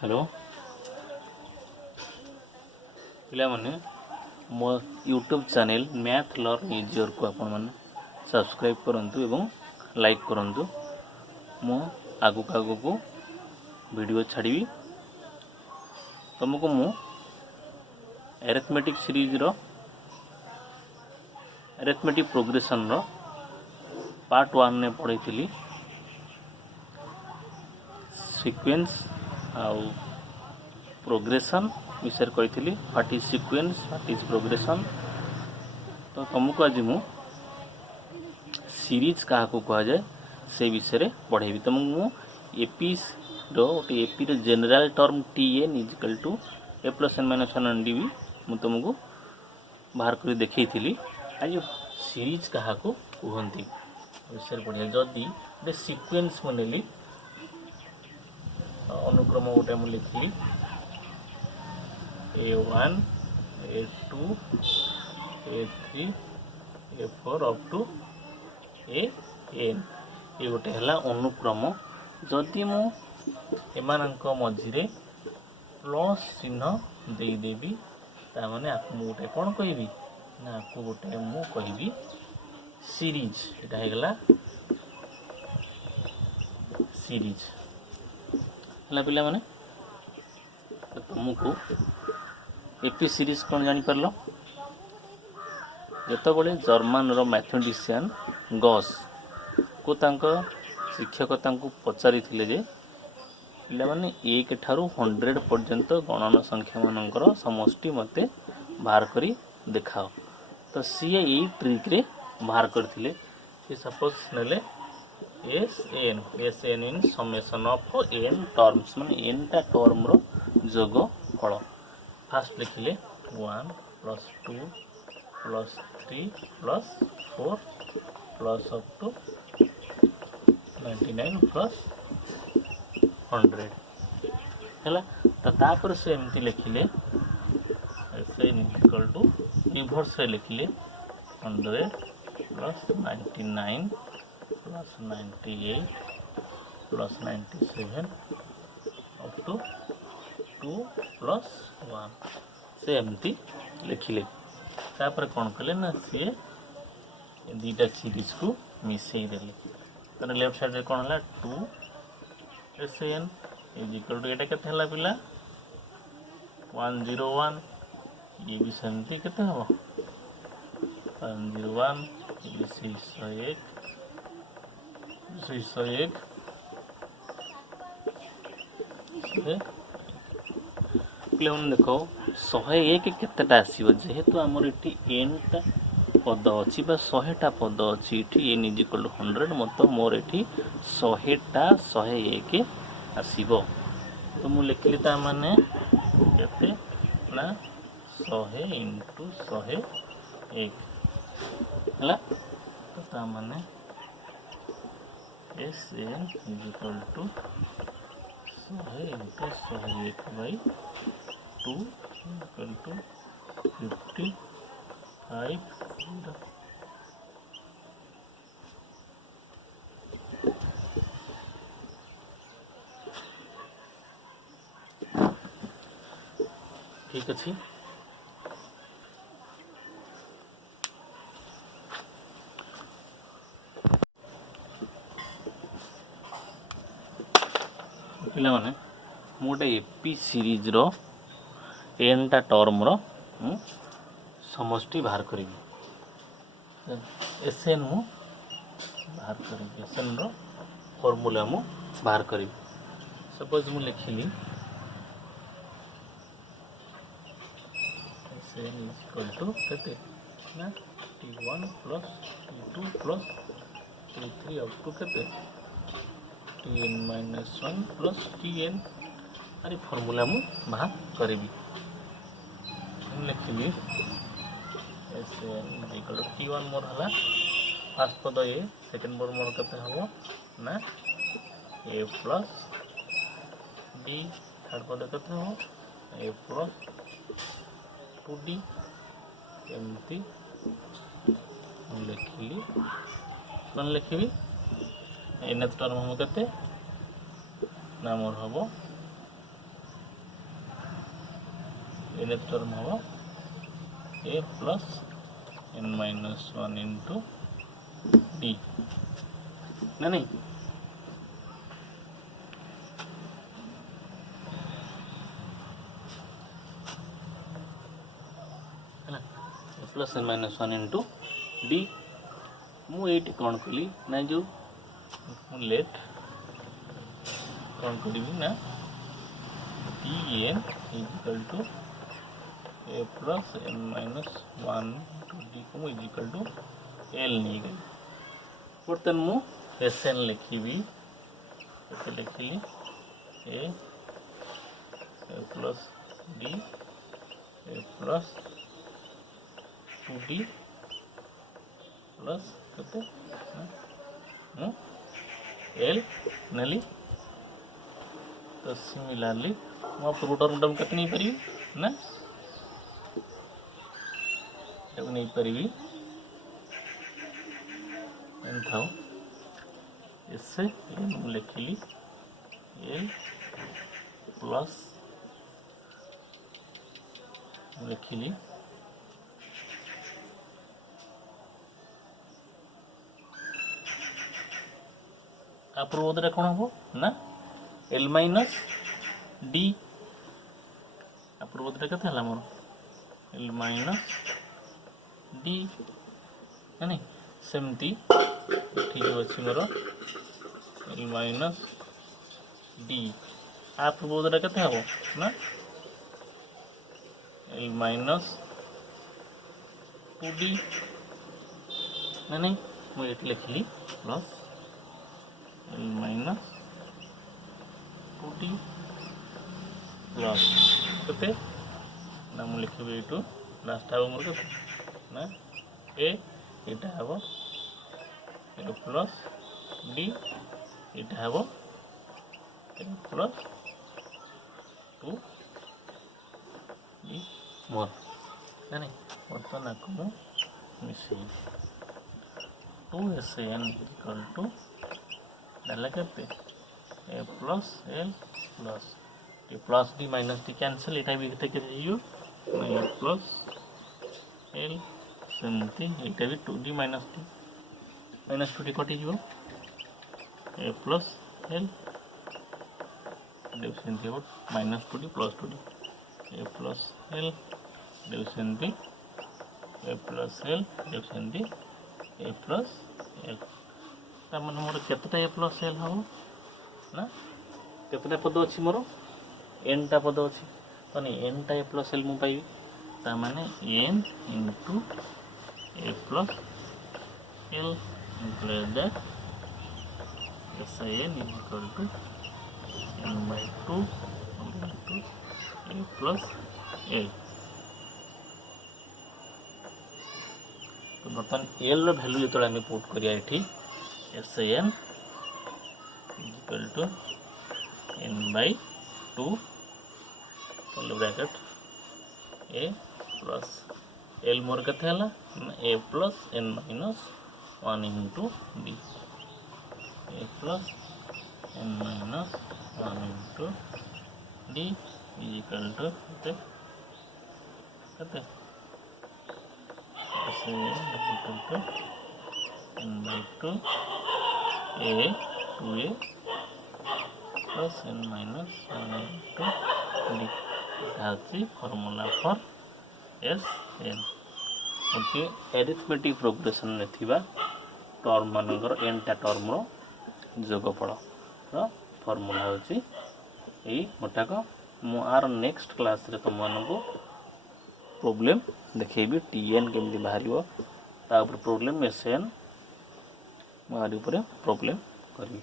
Hello पिलामाने मो YouTube channel math learn easier को आपण माने सब्सक्राइब करंतु एवं लाइक करंतु। मो आगु को वीडियो छाड़ी तुमको मु अरिथमेटिक सीरीज रो अरिथमेटिक प्रोग्रेशन रो पार्ट 1 ने पढ़ी थी सीक्वेंस आउ प्रोग्रेशन विषय कही what is sequence what is progression. तो तुमको आज मु सीरीज क्या कह जाए से विषय पढ़ेबी। तुमको एपी गोटे एपी रो general term T N is equal to A plus N minus one N D बी मु तुमको बाहर कर देखी थी। आज सीरीज क्या कहती विषय पढ़िया जदि गोटे सीक्वेंस मुझे अनुक्रम गोटे मुझे लिखली A1 A2 A3 A4 up to AN ये गोटे है अनुक्रम। जदि मु एमानक मझिरे प्लस चिन्ह देदेवी ताने आपको गोटे कौन कहबी ना आपको गोटे मु कहबी सीरीज। एटा हेगला सीरीज है पिला माने। तो तुमको एपी सीरीज कौन जानी पारलो जिते जर्मन रो मैथमेटिशियन गॉस को तांको शिक्षक तांको पचारि थिले जे पिला माने 1 ठारू 100 पर्यंत गणन संख्या मानकर समष्टि मते बाहर करी देखाओ। तो सी ए ट्रिक रे बाहर करथिले कि सपोज नेले S N in summation of N terms माने एन टा टर्म रो जोग फल। फास्ट लिखिले 1 plus 2 plus 3 plus 4 plus up to 99 plus 100 है। तो तापर से एमती लिखिले से इक्वल टू रिवर्स रे लिखिले 100 plus 99 plus 98 plus 97 up to 2 plus 1 से एमती लिखिले। तापर कौन कले ना से दीटा सीरीज को मिसई देले। तो लेफ्ट साइड रे कौन है 2 SN इज इक्वल टू एटा केते हला पिला 101 ये भी सेमती केते हो 101 ये 601 601 प्लेन देखो 101 केतेटा आसीबो जेहेतु हमर इठी n टा पद अछि बा 100 टा पद अछि इठी n इज इक्वल टू 100 मतलब मोर इठी 100 टा 101 आसीबो। तो मु लिखली ता माने केते ना 100 इंटू 101 हला। तो ता माने SN is equal to 100 into 101 by 2 equal to 55। ठीक अच्छी पिला माने मोटे एपी सीरीज रो एन टा टर्म रो समष्टि बाहर करी एसएन मु बाहर करी एसएन रो फॉर्मूला मु बाहर करी। सपोज मु लिखिली एसएन इज इक्वल टू केते ना t1 plus t2 plus t3 up to केते tn माइनस 1 प्लस tn अरे फॉर्मूला मु बाहर करी लिखिली SN इक्वल टू t1 मोर हला फर्स्ट पद ए सेकंड पद मोर केते हबो ना a प्लस d थर्ड पद केते हबो a प्लस 2d एमती लिखिली कौन लिखी एन टर्म हम केते ना मोर हबो एन टर्म हम A plus N minus 1 into D ना नहीं plus N minus 1 into D मुझे कौन कली ना जो लेट कौन करी ना T N is equal to A plus N minus 1 into D को इजिकल टू एल नहीं गई बर्तन मु एस एन लिखी लिखिली A plus D A plus 2d plus कते एल नेली तो सिमिलरली मो प्रोडक्ट टर्म कते नहीं पारी ना एवं नहीं पारी एन थाओ इससे एन लिखिली एल प्लस लिखिली पूर्वोदय कौन हम ना एल माइनस डी पूर्वोदय के मोर एल माइनस डी है नहीं सेमती ठीक अच्छे मोर एल माइनस डी पूर्वोदय के हम ना एल माइनस 2d ना नहीं मुझे लिखिली plus L minus 2d plus कते ना मुझे लिखी ये लास्ट हम मोर कते ना ए यहाँ हम ए प्लस डी यहाँ हम ए प्लस 2 डी मोर ना नहीं बर्तमान आपको मिसे 2SN इक्वल टू डाला करते A plus L plus D plus D minus D cancel यहाँ भी ए प्लस एल सेमती यहाँ भी 2d माइनस 2d कटिज ए प्लस एल सेमती हम minus 2d plus 2d A plus L सेमती ए प्लस एल सेमती ए प्लस एल तार मोर केतटा ए प्लस एल हम ना केतटा पद अच्छी मोर एन टा पद अच्छी तो एन टा ए प्लस एल मुझे पाइबी तार माने N into A plus L include that SIN is equal to n by 2 into a plus l तो बर्तमान एल वैल्यू जो आम पुट करिया ये SIN equal to n by 2 bracket a plus L मोर के a plus n minus 1 into d a plus n minus 1 into d is equal to कते equal to n by 2 a 2a plus n minus 1 into d है formula for SN गोटे arithmetic progression में थिबा term मानकर एनटा term जोगफल formula होची यही गोटाक मु आर नेक्स्ट क्लास रे तुम मानक प्रॉब्लम देखेबी TN केमती बाहरिबो ता ऊपर प्रॉब्लम SN मारी ऊपर प्रॉब्लम करबी।